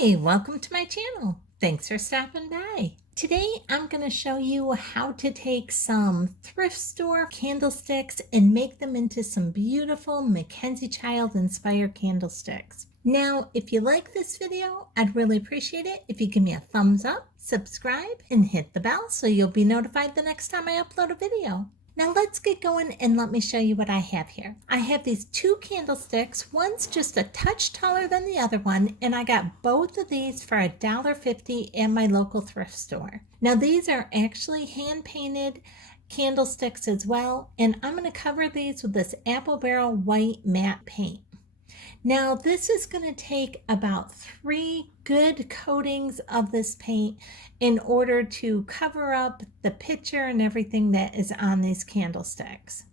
Hi, welcome to my channel. Thanks for stopping by. Today I'm going to show you how to take some thrift store candlesticks and make them into some beautiful MacKenzie child inspired candlesticks. Now, if you like this video, I'd really appreciate it if you give me a thumbs up, subscribe, and hit the bell so you'll be notified the next time I upload a video. Now let's get going and let me show you what I have here. I have these two candlesticks. One's just a touch taller than the other one, and I got both of these for $1.50 at my local thrift store. Now these are actually hand painted candlesticks as well, and I'm going to cover these with this apple barrel white matte paint. Now this is going to take about 3 good coatings of this paint in order to cover up the picture and everything that is on these candlesticks.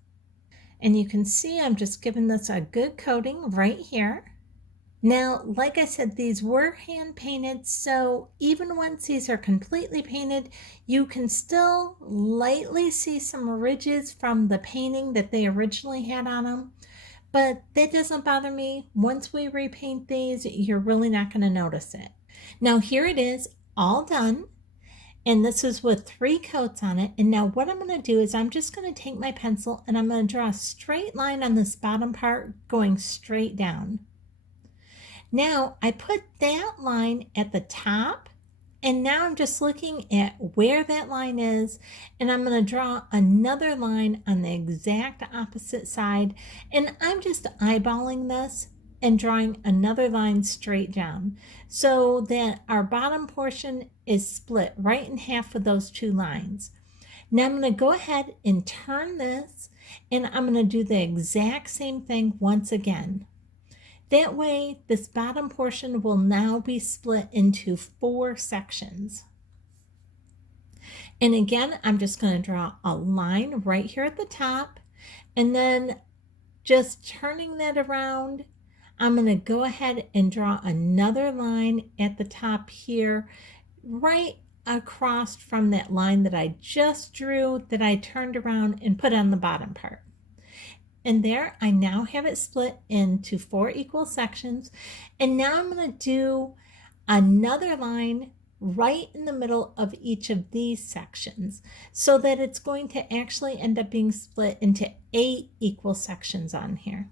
And you can see I'm just giving this a good coating right here. Now, like I said, these were hand painted, so even once these are completely painted, you can still lightly see some ridges from the painting that they originally had on them. But that doesn't bother me. Once we repaint these, you're really not going to notice it. Now here it is, all done. And this is with 3 coats on it. And now what I'm going to do is I'm just going to take my pencil and I'm going to draw a straight line on this bottom part going straight down. Now I put that line at the top. And now I'm just looking at where that line is, and I'm going to draw another line on the exact opposite side, and I'm just eyeballing this and drawing another line straight down so that our bottom portion is split right in half with those 2 lines. Now I'm going to go ahead and turn this, and I'm going to do the exact same thing once again. That way, this bottom portion will now be split into 4 sections. And again, I'm just going to draw a line right here at the top, and then just turning that around, I'm going to go ahead and draw another line at the top here, right across from that line that I just drew, that I turned around and put on the bottom part. And there, I now have it split into 4 equal sections. And now I'm going to do another line right in the middle of each of these sections so that it's going to actually end up being split into 8 equal sections on here.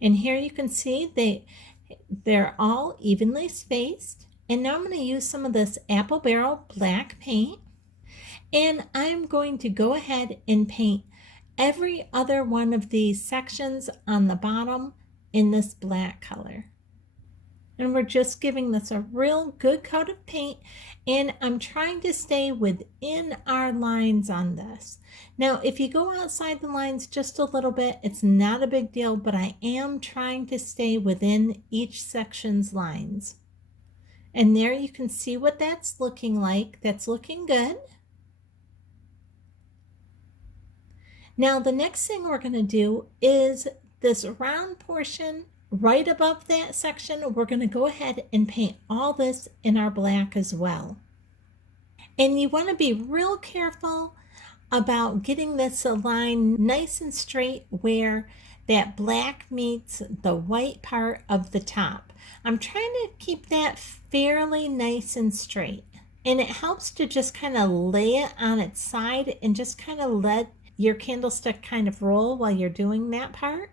And here you can see they're all evenly spaced. And now I'm going to use some of this apple barrel black paint. And I'm going to go ahead and paint every other one of these sections on the bottom in this black color. And we're just giving this a real good coat of paint, and I'm trying to stay within our lines on this. Now, if you go outside the lines just a little bit, it's not a big deal, but I am trying to stay within each section's lines. And there you can see what that's looking like. That's looking good. Now the next thing we're going to do is this round portion right above that section. We're going to go ahead and paint all this in our black as well. And you want to be real careful about getting this line nice and straight where that black meets the white part of the top. I'm trying to keep that fairly nice and straight. And it helps to just kind of lay it on its side and just kind of let your candlestick kind of roll while you're doing that part.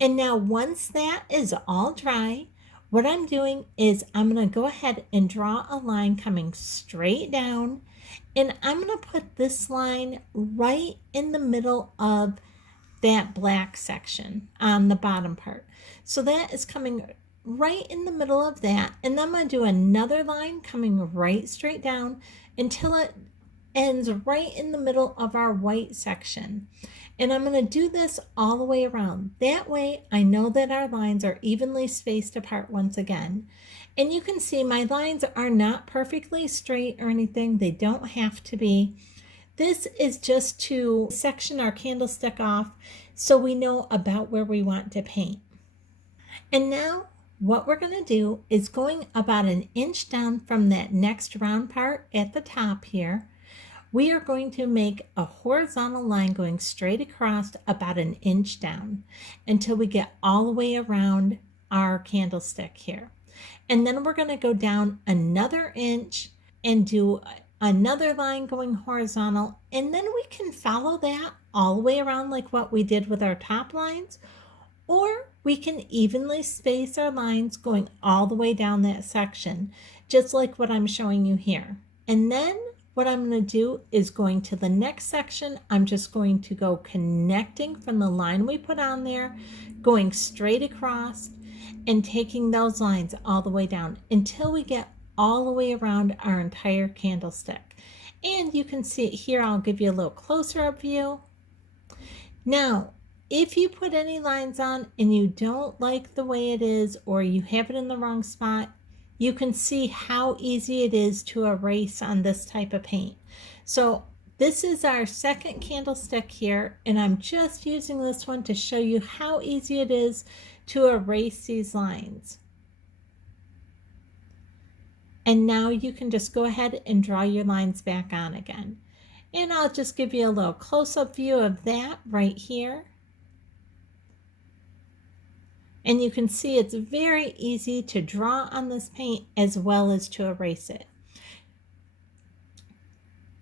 And now once that is all dry, what I'm doing is I'm going to go ahead and draw a line coming straight down, and I'm going to put this line right in the middle of that black section on the bottom part. So that is coming right in the middle of that, and then I'm going to do another line coming right straight down until it ends right in the middle of our white section. And I'm going to do this all the way around. That way I know that our lines are evenly spaced apart once again. And you can see my lines are not perfectly straight or anything. They don't have to be. This is just to section our candlestick off so we know about where we want to paint. And now what we're going to do is going about 1 inch down from that next round part at the top here. We are going to make a horizontal line going straight across about 1 inch down until we get all the way around our candlestick here. And then we're going to go down another inch and do another line going horizontal. And then we can follow that all the way around like what we did with our top lines. Or we can evenly space our lines going all the way down that section, just like what I'm showing you here. And then what I'm going to do is going to the next section, I'm just going to go connecting from the line we put on there, going straight across and taking those lines all the way down until we get all the way around our entire candlestick. And you can see it here. I'll give you a little closer up view. Now, if you put any lines on and you don't like the way it is, or you have it in the wrong spot, you can see how easy it is to erase on this type of paint. So this is our second candlestick here, and I'm just using this one to show you how easy it is to erase these lines. And now you can just go ahead and draw your lines back on again. And I'll just give you a little close-up view of that right here. And you can see it's very easy to draw on this paint as well as to erase it.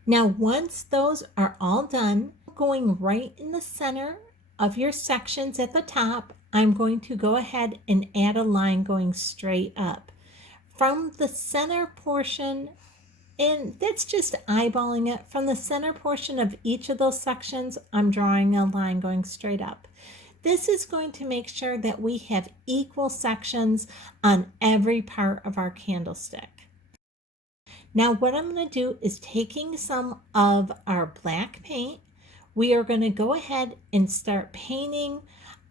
Now, once those are all done, going right in the center of your sections at the top, I'm going to go ahead and add a line going straight up. From the center portion, and that's just eyeballing it, from the center portion of each of those sections, I'm drawing a line going straight up. This is going to make sure that we have equal sections on every part of our candlestick. Now what I'm going to do is taking some of our black paint, we are going to go ahead and start painting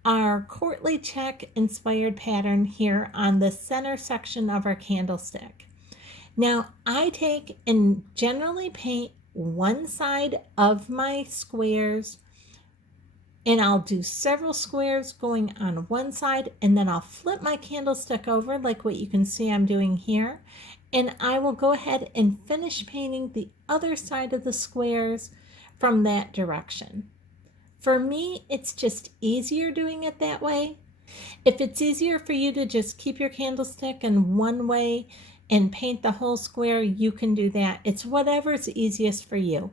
our courtly check inspired pattern here on the center section of our candlestick. Now I take and generally paint one side of my squares, and I'll do several squares going on one side, and then I'll flip my candlestick over like what you can see I'm doing here, and I will go ahead and finish painting the other side of the squares from that direction. For me, it's just easier doing it that way. If it's easier for you to just keep your candlestick in one way and paint the whole square, you can do that. It's whatever's easiest for you.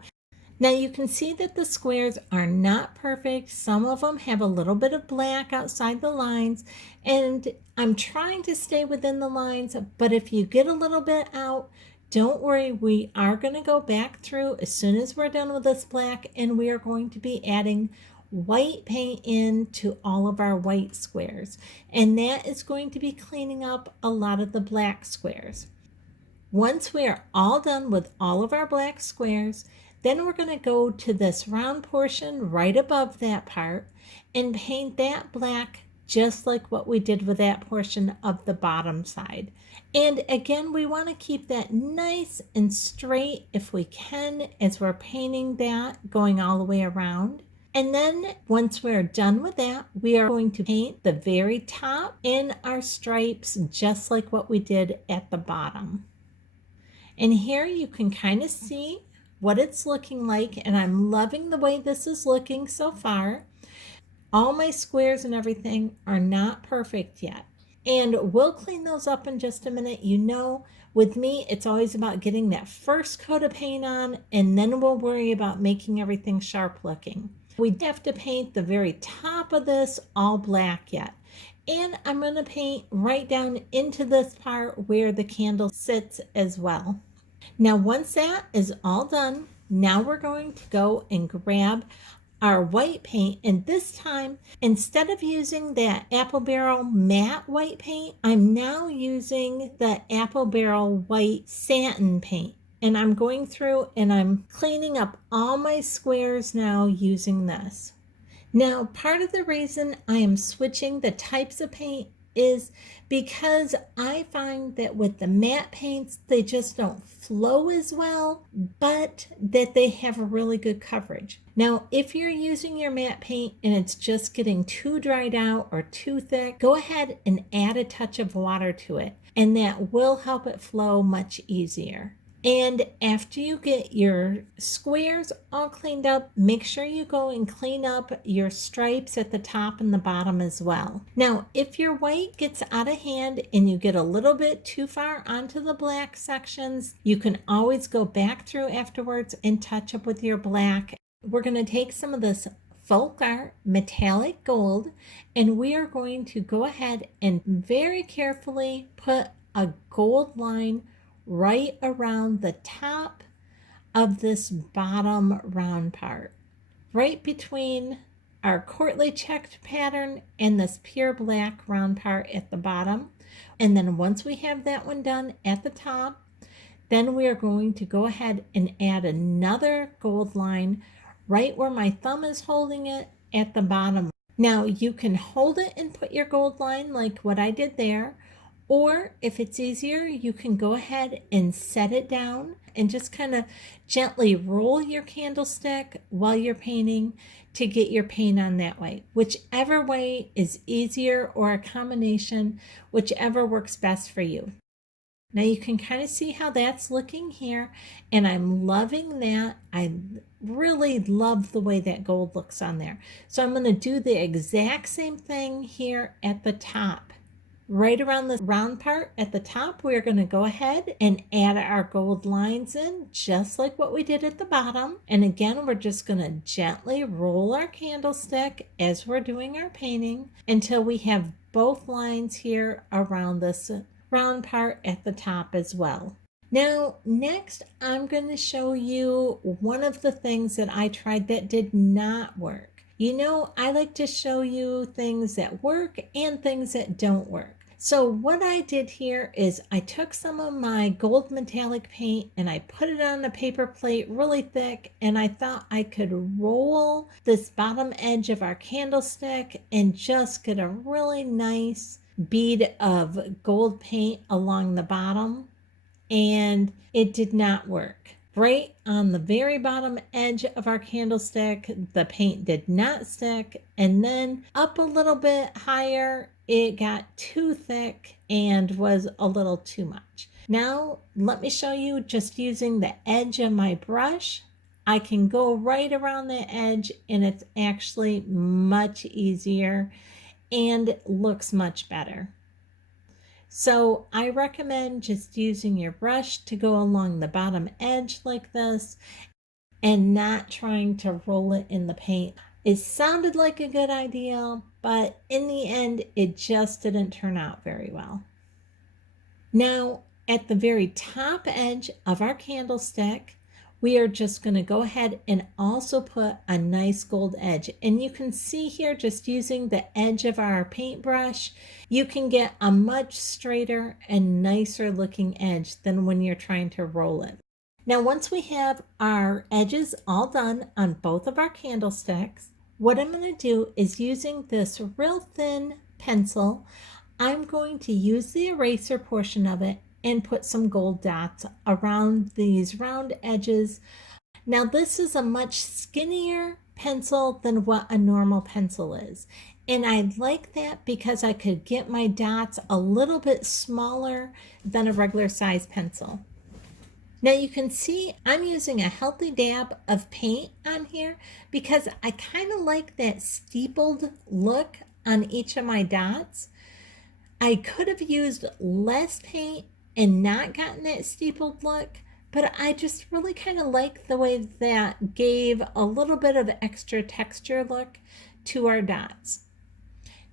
Now you can see that the squares are not perfect. Some of them have a little bit of black outside the lines, and I'm trying to stay within the lines, but if you get a little bit out, don't worry, we are going to go back through as soon as we're done with this black, and we are going to be adding white paint in to all of our white squares, and that is going to be cleaning up a lot of the black squares. Once we are all done with all of our black squares, then we're going to go to this round portion right above that part and paint that black just like what we did with that portion of the bottom side. And again, we want to keep that nice and straight if we can as we're painting that going all the way around. And then once we're done with that, we are going to paint the very top in our stripes just like what we did at the bottom. And here you can kind of see what it's looking like, and I'm loving the way this is looking so far. All my squares and everything are not perfect yet, and we'll clean those up in just a minute. You know, with me, it's always about getting that first coat of paint on, and then we'll worry about making everything sharp looking. We have to paint the very top of this all black yet. And I'm going to paint right down into this part where the candle sits as well. Now, once that is all done, now we're going to go and grab our white paint. And this time, instead of using that Apple Barrel matte white paint, I'm now using the Apple Barrel white satin paint. And I'm going through and I'm cleaning up all my squares now using this. Now, part of the reason I am switching the types of paint is because I find that with the matte paints, they just don't flow as well, but that they have a really good coverage. Now, if you're using your matte paint and it's just getting too dried out or too thick, go ahead and add a touch of water to it, and that will help it flow much easier. And after you get your squares all cleaned up, make sure you go and clean up your stripes at the top and the bottom as well. Now, if your white gets out of hand and you get a little bit too far onto the black sections, you can always go back through afterwards and touch up with your black. We're going to take some of this folk art metallic gold, and we are going to go ahead and very carefully put a gold line right around the top of this bottom round part, right between our courtly checked pattern and this pure black round part at the bottom. And then once we have that one done at the top, then we are going to go ahead and add another gold line right where my thumb is holding it at the bottom. Now you can hold it and put your gold line like what I did there, or if it's easier, you can go ahead and set it down and just kind of gently roll your candlestick while you're painting to get your paint on that way. Whichever way is easier, or a combination, whichever works best for you. Now you can kind of see how that's looking here, and I'm loving that. I really love the way that gold looks on there. So I'm going to do the exact same thing here at the top. Right around the round part at the top, we're going to go ahead and add our gold lines in, just like what we did at the bottom. And again, we're just going to gently roll our candlestick as we're doing our painting until we have both lines here around this round part at the top as well. Now, next, I'm going to show you one of the things that I tried that did not work. You know, I like to show you things that work and things that don't work. So what I did here is I took some of my gold metallic paint and I put it on a paper plate really thick, and I thought I could roll this bottom edge of our candlestick and just get a really nice bead of gold paint along the bottom, and it did not work. Right on the very bottom edge of our candlestick, the paint did not stick, and then up a little bit higher, it got too thick and was a little too much. Now, let me show you just using the edge of my brush. I can go right around the edge, and it's actually much easier and looks much better. So I recommend just using your brush to go along the bottom edge like this and not trying to roll it in the paint. It sounded like a good idea, but in the end, it just didn't turn out very well. Now, at the very top edge of our candlestick, we are just going to go ahead and also put a nice gold edge. And you can see here, just using the edge of our paintbrush, you can get a much straighter and nicer looking edge than when you're trying to roll it. Now, once we have our edges all done on both of our candlesticks, what I'm going to do is, using this real thin pencil, I'm going to use the eraser portion of it and put some gold dots around these round edges. Now, this is a much skinnier pencil than what a normal pencil is. And I like that because I could get my dots a little bit smaller than a regular size pencil. Now you can see I'm using a healthy dab of paint on here because I kind of like that steepled look on each of my dots. I could have used less paint and not gotten that steepled look, but I just really kind of like the way that gave a little bit of extra texture look to our dots.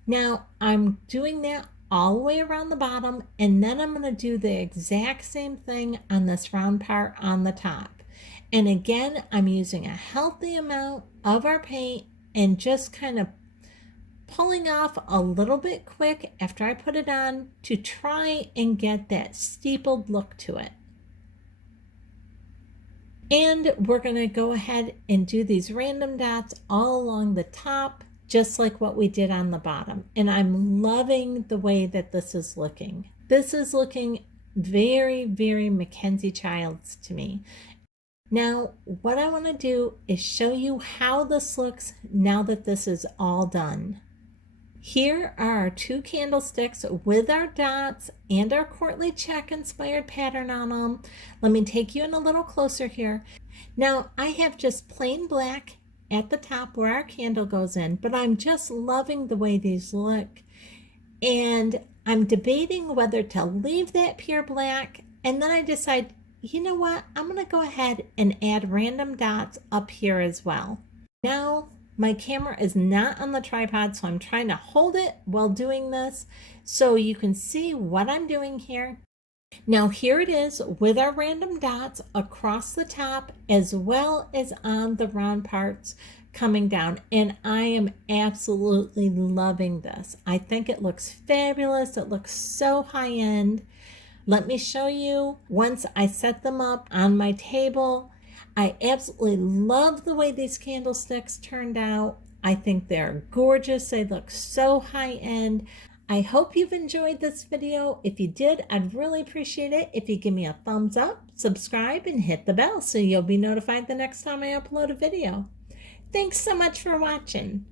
Now I'm doing that all the way around the bottom, and then I'm going to do the exact same thing on this round part on the top. And again, I'm using a healthy amount of our paint and just kind of pulling off a little bit quick after I put it on to try and get that steepled look to it. And we're going to go ahead and do these random dots all along the top, just like what we did on the bottom. And I'm loving the way that this is looking. This is looking very, very MacKenzie Childs to me. Now, what I want to do is show you how this looks now that this is all done. Here are our 2 candlesticks with our dots and our courtly check inspired pattern on them. Let me take you in a little closer here. Now I have just plain black at the top where our candle goes in, but I'm just loving the way these look. And I'm debating whether to leave that pure black, and then I decide, you know what, I'm going to go ahead and add random dots up here as well. Now my camera is not on the tripod, so I'm trying to hold it while doing this so you can see what I'm doing here. Now here it is with our random dots across the top as well as on the round parts coming down, and I am absolutely loving this. I think it looks fabulous. It looks so high end. Let me show you once I set them up on my table. I absolutely love the way these candlesticks turned out. I think they're gorgeous. They look so high end. I hope you've enjoyed this video. If you did, I'd really appreciate it if you give me a thumbs up, subscribe, and hit the bell so you'll be notified the next time I upload a video. Thanks so much for watching.